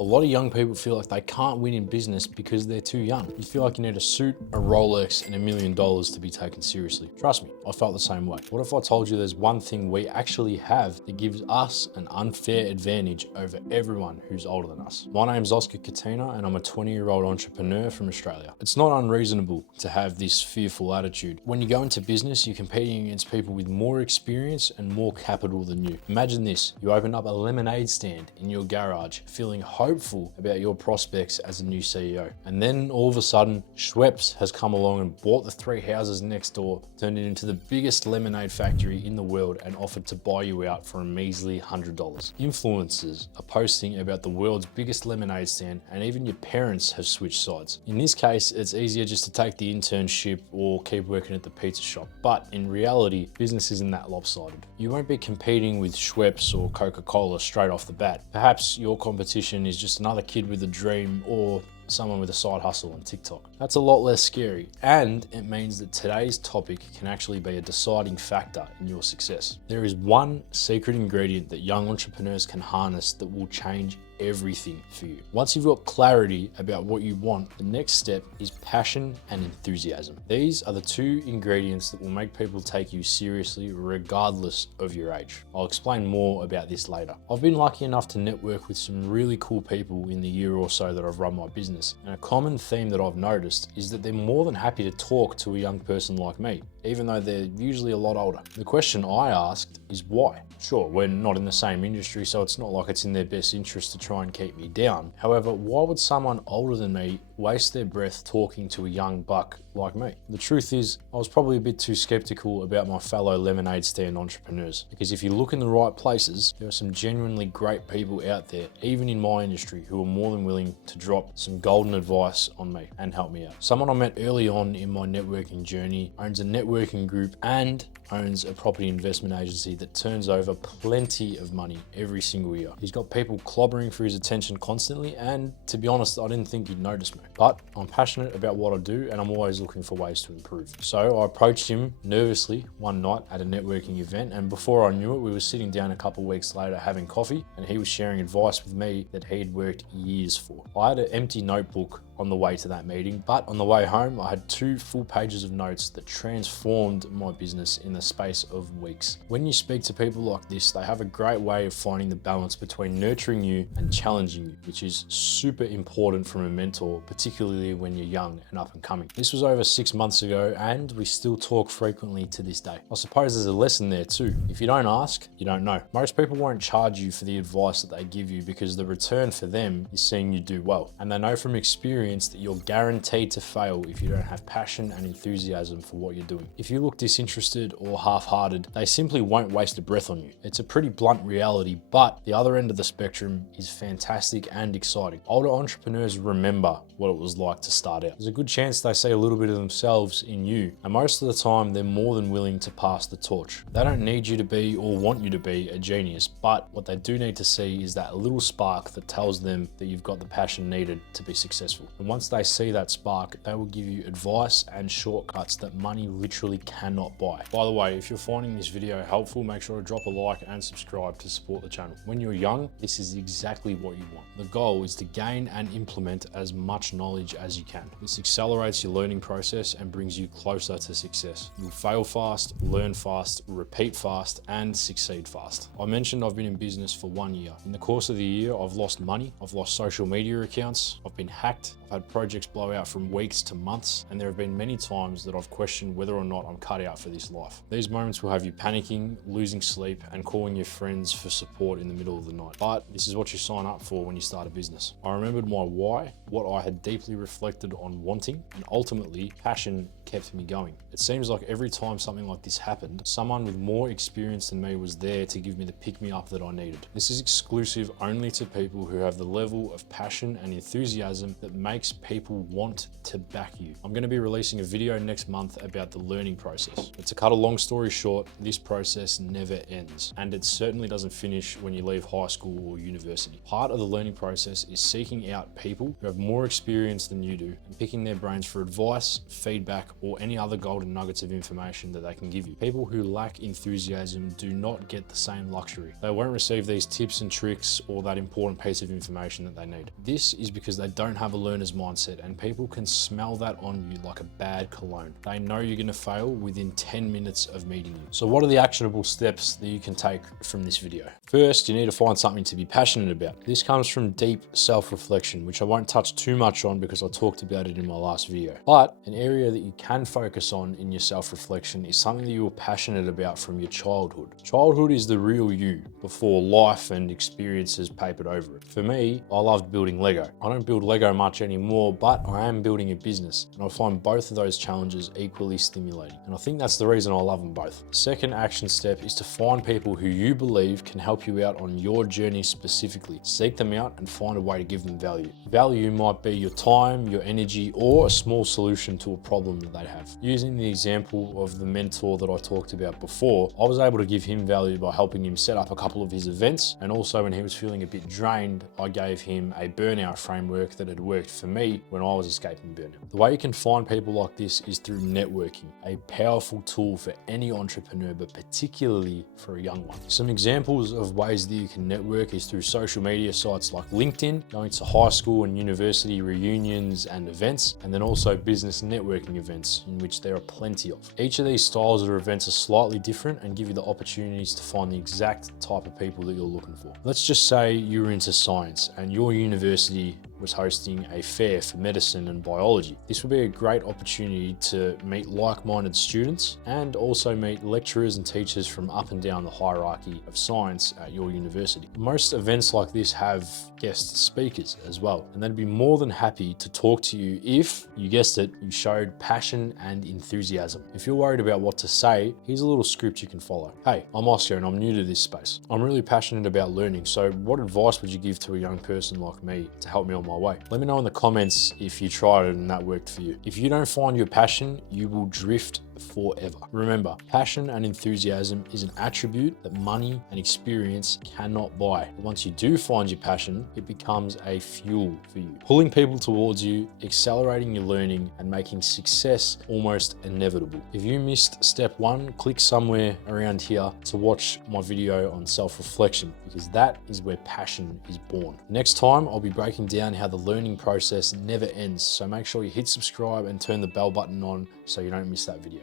A lot of young people feel like they can't win in business because they're too young. You feel like you need a suit, a Rolex, and $1 million to be taken seriously. Trust me, I felt the same way. What if I told you there's one thing we actually have that gives us an unfair advantage over everyone who's older than us? My name's Oscar Katina, and I'm a 20-year-old entrepreneur from Australia. It's not unreasonable to have this fearful attitude. When you go into business, you're competing against people with more experience and more capital than you. Imagine this, you open up a lemonade stand in your garage, feeling hopeful about your prospects as a new CEO. And then all of a sudden, Schweppes has come along and bought the 3 houses next door, turned it into the biggest lemonade factory in the world, and offered to buy you out for a measly $100. Influencers are posting about the world's biggest lemonade stand, and even your parents have switched sides. In this case, it's easier just to take the internship or keep working at the pizza shop. But in reality, business isn't that lopsided. You won't be competing with Schweppes or Coca-Cola straight off the bat. Perhaps your competition is just another kid with a dream or someone with a side hustle on TikTok. That's a lot less scary, and it means that today's topic can actually be a deciding factor in your success. There is one secret ingredient that young entrepreneurs can harness that will change everything for you. Once you've got clarity about what you want, the next step is passion and enthusiasm. These are the 2 ingredients that will make people take you seriously regardless of your age. I'll explain more about this later. I've been lucky enough to network with some really cool people in the year or so that I've run my business, and a common theme that I've noticed is that they're more than happy to talk to a young person like me, even though they're usually a lot older. The question I asked is why? Sure, we're not in the same industry, so it's not like it's in their best interest to try and keep me down. However, why would someone older than me waste their breath talking to a young buck like me? The truth is, I was probably a bit too skeptical about my fellow lemonade stand entrepreneurs, because if you look in the right places, there are some genuinely great people out there, even in my industry, who are more than willing to drop some golden advice on me and help me out. Someone I met early on in my networking journey owns a networking group and owns a property investment agency that turns over plenty of money every single year. He's got people clobbering for his attention constantly, and to be honest, I didn't think he'd notice me. But I'm passionate about what I do, and I'm always looking for ways to improve. So I approached him nervously one night at a networking event, and before I knew it, we were sitting down a couple of weeks later having coffee, and he was sharing advice with me that he'd worked years for. I had an empty notebook on the way to that meeting, but on the way home, I had 2 full pages of notes that transformed my business in the space of weeks. When you speak to people like this, they have a great way of finding the balance between nurturing you and challenging you, which is super important from a mentor, particularly when you're young and up and coming. This was over 6 months ago, and we still talk frequently to this day. I suppose there's a lesson there too. If you don't ask, you don't know. Most people won't charge you for the advice that they give you because the return for them is seeing you do well, and they know from experience that you're guaranteed to fail if you don't have passion and enthusiasm for what you're doing. If you look disinterested or half-hearted, they simply won't waste a breath on you. It's a pretty blunt reality, but the other end of the spectrum is fantastic and exciting. Older entrepreneurs remember what it was like to start out. There's a good chance they see a little bit of themselves in you, and most of the time they're more than willing to pass the torch. They don't need you to be or want you to be a genius, but what they do need to see is that little spark that tells them that you've got the passion needed to be successful. And once they see that spark, they will give you advice and shortcuts that money literally cannot buy. By the way, if you're finding this video helpful, make sure to drop a like and subscribe to support the channel. When you're young, this is exactly what you want. The goal is to gain and implement as much knowledge as you can. This accelerates your learning process and brings you closer to success. You'll fail fast, learn fast, repeat fast, and succeed fast. I mentioned I've been in business for 1 year. In the course of the year, I've lost money, I've lost social media accounts, I've been hacked, I've had projects blow out from weeks to months, and there have been many times that I've questioned whether or not I'm cut out for this life. These moments will have you panicking, losing sleep, and calling your friends for support in the middle of the night. But this is what you sign up for when you start a business. I remembered my why, what I had deeply reflected on wanting, and ultimately passion kept me going. It seems like every time something like this happened, someone with more experience than me was there to give me the pick-me-up that I needed. This is exclusive only to people who have the level of passion and enthusiasm that makes makes people want to back you. I'm going to be releasing a video next month about the learning process. But to cut a long story short, this process never ends, and it certainly doesn't finish when you leave high school or university. Part of the learning process is seeking out people who have more experience than you do and picking their brains for advice, feedback, or any other golden nuggets of information that they can give you. People who lack enthusiasm do not get the same luxury. They won't receive these tips and tricks or that important piece of information that they need. This is because they don't have a learner's mindset, and people can smell that on you like a bad cologne. They know you're going to fail within 10 minutes of meeting you. So what are the actionable steps that you can take from this video? First, you need to find something to be passionate about. This comes from deep self-reflection, which I won't touch too much on because I talked about it in my last video. But an area that you can focus on in your self-reflection is something that you were passionate about from your childhood. Childhood is the real you before life and experiences papered over it. For me, I loved building Lego. I don't build Lego much anymore, but I am building a business, and I find both of those challenges equally stimulating. And I think that's the reason I love them both. The second action step is to find people who you believe can help you out on your journey specifically. Seek them out and find a way to give them value. Value might be your time, your energy, or a small solution to a problem that they have. Using the example of the mentor that I talked about before, I was able to give him value by helping him set up a couple of his events, and also when he was feeling a bit drained, I gave him a burnout framework that had worked for me when I was escaping burnout. The way you can find people like this is through networking, a powerful tool for any entrepreneur, but particularly for a young one. Some examples of ways that you can network is through social media sites like LinkedIn, going to high school and university reunions and events, and then also business networking events, in which there are plenty of. Each of these styles or events are slightly different and give you the opportunities to find the exact type of people that you're looking for. Let's just say you're into science and your university was hosting a fair for medicine and biology. This would be a great opportunity to meet like-minded students and also meet lecturers and teachers from up and down the hierarchy of science at your university. Most events like this have guest speakers as well, and they'd be more than happy to talk to you if, you guessed it, you showed passion and enthusiasm. If you're worried about what to say, here's a little script you can follow. Hey, I'm Oscar and I'm new to this space. I'm really passionate about learning, so what advice would you give to a young person like me to help me on my way? Let me know in the comments if you tried it and that worked for you. If you don't find your passion, you will drift forever. Remember, passion and enthusiasm is an attribute that money and experience cannot buy. But once you do find your passion, it becomes a fuel for you, pulling people towards you, accelerating your learning, and making success almost inevitable. If you missed step one, click somewhere around here to watch my video on self-reflection, because that is where passion is born. Next time, I'll be breaking down how the learning process never ends, so make sure you hit subscribe and turn the bell button on so you don't miss that video.